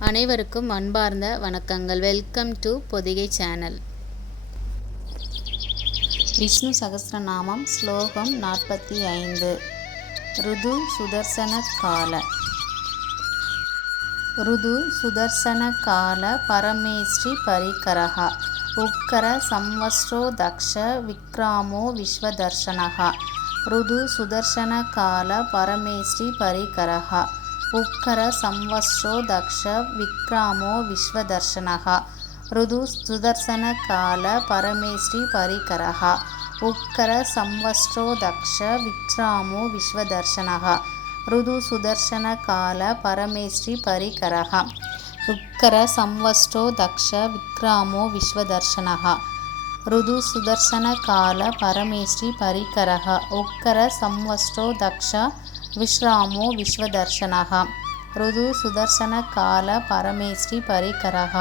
அனைவருக்கும் அன்பார்ந்த வணக்கங்கள். Welcome to Podhigai channel. Vishnu Sahasranamam ஸ்லோகம் 45. ருது சுதர்சன கால. ருது சுதர்சன கால பரமேஸ்ரீ பரிகரஹ உக்கர சம்வஸ்ரோ தக்ஷ விக்ராமோ விஸ்வதர்ஷனஹ. ருது சுதர்சன கால பரமேஸ்ரீ பரிகரஹ உக்கர சம்வஸ்ரோ தக்ஷ விக்ராமோ விஸ்வதர்ஷனஹ. ருது சுதர்சன கால பரமேஸ்ரீ பரிகரஹ உக்கர சம்வஸ்ரோ தக்ஷ விக்ராமோ விஸ்வதர்ஷனஹ. ருது சுதர்சன கால பரமேஸ்ரீ பரிகரஹ உக்கர சம்வஸ்ரோ தக்ஷ விக்ராமோ விஸ்வதர்ஷனஹ. ருது சுதர்சன கால பரமேஸ்ரீ பரிகரஹ உக்கர சம்வஸ்ரோ தக்ஷ விஸ்ராமோ விஸ்வதர்ஷனஹ. ருது சுதர்சன கால பரமேஸ்ரீ பரிகரஹ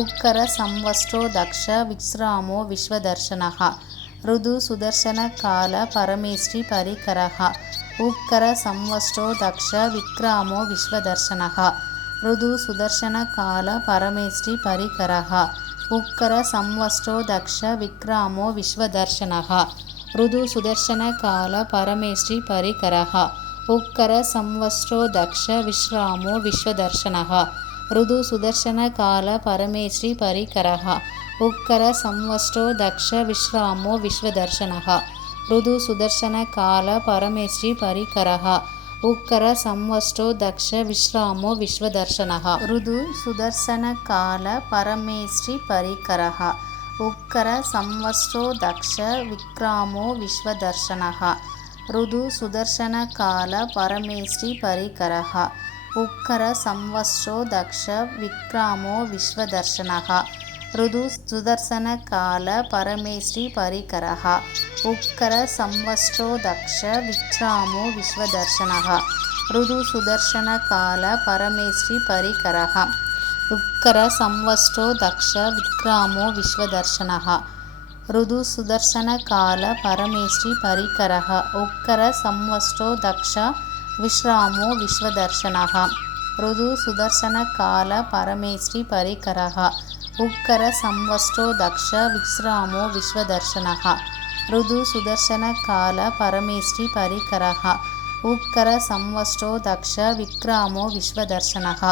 உக்கர சம்வஸ்ரோ தக்ஷ விஸ்ராமோ விஸ்வதர்ஷனஹ. ருது சுதர்சன கால பரமேஸ்ரீ பரிகரஹ உக்கர சம்வஸ்ரோ தக்ஷ விக்ராமோ விஸ்வதர்ஷனஹ. ருது சுதர்சன கால பரமேஸ்ரீ பரிகரஹ உக்கர சம்வஸ்ரோ தக்ஷ விக்ராமோ விஸ்வதர்ஷனஹ. ருது சுதர்சன கால பரமேஸ்ரீ பரிகரஹ உக்கர சம்வஸ்ரோ தக்ஷ விஸ்ராமோ விஸ்வதர்ஷனஹ. ருது சுதர்சன கால பரமேஸ்ரீ பரிகரஹ உக்கர சம்வஸ்ரோ தக்ஷ விஸ்ராமோ விஸ்வதர்ஷனஹ. ருது சுதர்சன கால பரமேஸ்ரீ பரிகரஹ உக்கர சம்வஸ்ரோ தக்ஷ விஸ்ராமோ விஸ்வதர்ஷனஹ. ருது சுதர்சன கால பரமேஸ்ரீ பரிகரஹ உக்கர சம்வஸ்ரோ தக்ஷ விக்ராமோ விஸ்வதர்ஷனஹ. ருது சுதர்சன கால பரமேஸ்ரீ பரிகரஹ உக்கர சம்வஸ்ரோ தக்ஷ விக்ராமோ விஸ்வதர்ஷனஹ. ருது சுதர்சன கால பரமேஸ்ரீ பரிகரஹ உக்கர சம்வஸ்ரோ தக்ஷ விக்ராமோ விஸ்வதர்ஷனஹ. ருது சுதர்சன கால பரமேஸ்ரீ பரிகரஹ உக்கர சம்வஸ்ரோ தக்ஷ விக்ராமோ விஸ்வதர்ஷனஹ. ருது சுதர்சன கால பரமேஸ்ரீ பரிகரஹ உக்கர சம்வஸ்ரோ தக்ஷ விஸ்ராமோ விஸ்வதர்ஷனஹ. ருது சுதர்சன கால பரமேஸ்ரீ பரிகரஹ உக்கர சம்வஸ்ரோ தக்ஷ விஸ்ராமோ விஸ்வதர்ஷனஹ. ருது சுதர்சன கால பரமேஸ்ரீ பரிகரஹ உக்கர சம்வஸ்ரோ தக்ஷ விக்ராமோ விஸ்வதர்ஷனஹ.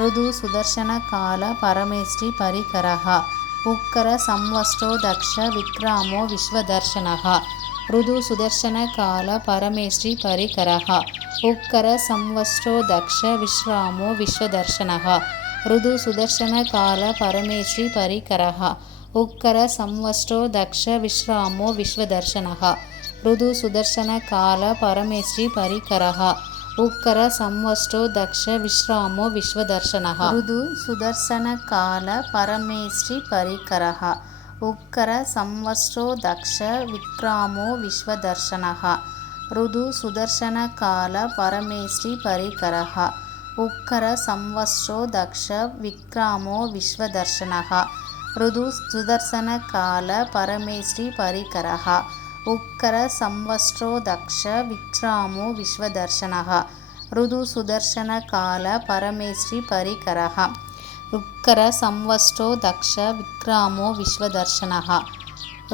ருது சுதர்சன கால பரமேஸ்ரீ பரிகரஹ உக்கர சம்வஸ்ரோ தக்ஷ விக்ராமோ விஸ்வதர்ஷனஹ. ருது சுதர்சன கால பரமேஸ்ரீ பரிகரஹ உக்கர சம்வஸ்ரோ தக்ஷ விஸ்ராமோ விஸ்வதர்ஷனஹ. ருது சுதர்சன கால பரமேஸ்ரீ பரிகரஹ உக்கர சம்வஸ்ரோ தக்ஷ விஸ்ராமோ விஸ்வதர்ஷனஹ. ருது சுதர்சன கால பரமேஸ்ரீ பரிகரஹ உக்கர சம்வஸ்ரோ தக்ஷ விஸ்ராமோ விஸ்வதர்ஷனஹ. ருது சுதர்சன கால பரமேஸ்ரீ பரிகரஹ உக்கர சம்வஸ்ரோ தக்ஷ விக்ராமோ விஸ்வதர்ஷனஹ. ருது சுதர்சன கால பரமேஸ்ரீ பரிகரஹ உக்கர சம்வஸ்ரோ தக்ஷ விக்ராமோ விஸ்வதர்ஷனஹ. ருது சுதர்சன கால பரமேஸ்ரீ பரிகரஹ உக்கர சம்வஸ்ரோ தக்ஷ விக்ராமோ விஸ்வதர்ஷனஹ. ருது சுதர்சன கால பரமேஸ்ரீ பரிகரஹ உக்கர சம்வஸ்ரோ தக்ஷ விக்ராமோ விஸ்வதர்ஷனஹ.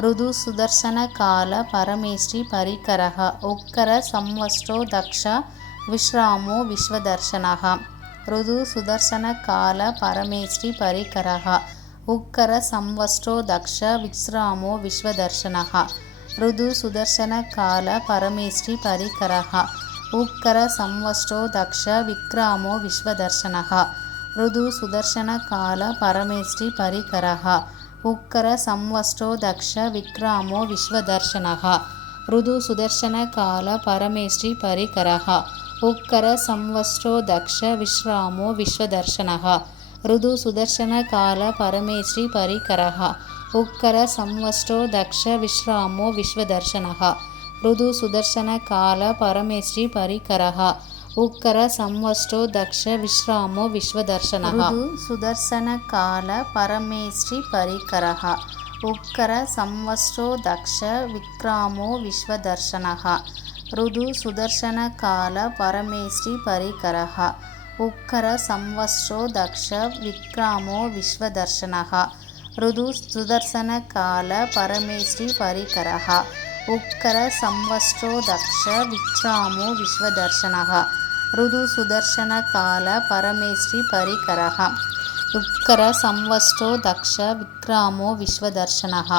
ருது சுதர்சன கால பரமேஸ்ரீ பரிகரஹ உக்கர சம்வஸ்ரோ தக்ஷ விஸ்ராமோ விஸ்வதர்ஷனஹ. ருது சுதர்சன கால பரமேஸ்ரீ பரிகரஹ உக்கர சம்வஸ்ரோ தக்ஷ விஸ்ராமோ விஸ்வதர்ஷனஹ. ருது சுதர்சன கால பரமேஸ்ரீ பரிகரஹ உக்கர சம்வஸ்ரோ தக்ஷ விக்ராமோ விஸ்வதர்ஷனஹ. ருது சுதர்சன கால பரமேஸ்ரீ பரிகரஹ உக்கர சம்வஸ்ரோ தக்ஷ விக்ராமோ விஸ்வதர்ஷனஹ. ருது சுதர்சன கால பரமேஸ்ரீ பரிகரஹ உக்கர சம்வஸ்ரோ தக்ஷ விஸ்ராமோ விஸ்வதர்ஷனஹ. ருது சுதர்சன கால பரமேஸ்ரீ பரிகரஹ உக்கர சம்வஸ்ரோ தக்ஷ விஸ்ராமோ விஸ்வதர்ஷனஹ. ருது சுதர்சன கால பரமேஸ்ரீ பரிகரஹ உக்கர சம்வஸ்ரோ தக்ஷ விஸ்ராமோ விஸ்வதர்ஷனஹ. ருது சுதர்சன கால பரமேஸ்ரீ பரிகரஹ உக்கர சம்வஸ்ரோ தக்ஷ விக்ராமோ விஸ்வதர்ஷனஹ. ருது சுதர்சன கால பரமேஸ்ரீ பரிகரஹ உக்கர சம்வஸ்ரோ தக்ஷ விக்ராமோ விஸ்வதர்ஷனः ருது சுதர்சன கால பரமேஸ்ரீ பரிகரः உக்கர சம்வஸ்ரோ தக்ஷ விக்ராமோ விஸ்வதர்ஷனः ருது சுதர்சன கால பரமேஸ்ரீ பரிகரः உக்கர சம்வஸ்ரோ தக்ஷ விக்ராமோ விஸ்வதர்ஷனः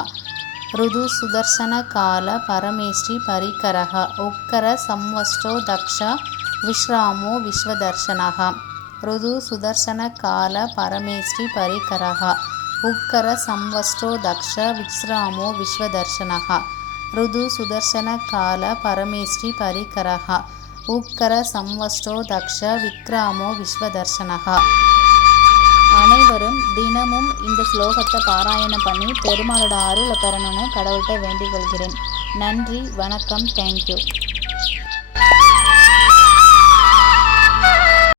ருது சுதர்சன கால பரமேஸ்ரீ பரிகரः உக்கர சம்வஸ்ரோ தக்ஷ விஸ்ராமோ விஸ்வதர்ஷனः ருது சுதர்சன கால பரமேஸ்ரீ பரிகரः உக்கர சம்வஸ்ரோ தக்ஷ விஸ்ராமோ விஸ்வதர்ஷனः ருது சுதர்சன கால பரமேஸ்ரீ பரிகரः உக்கர சம்வஸ்ரோ தக்ஷ விக்ராமோ விஸ்வதர்ஷனः. அனைவரும் தினமும் இந்த ஸ்லோகத்தை பாராயணம் பண்ணி பெருமாளோட அருளை பெறணும்னு கடவுள்கிட்ட வேண்டிக் கொள்கிறேன். நன்றி, வணக்கம், தேங்க்யூ.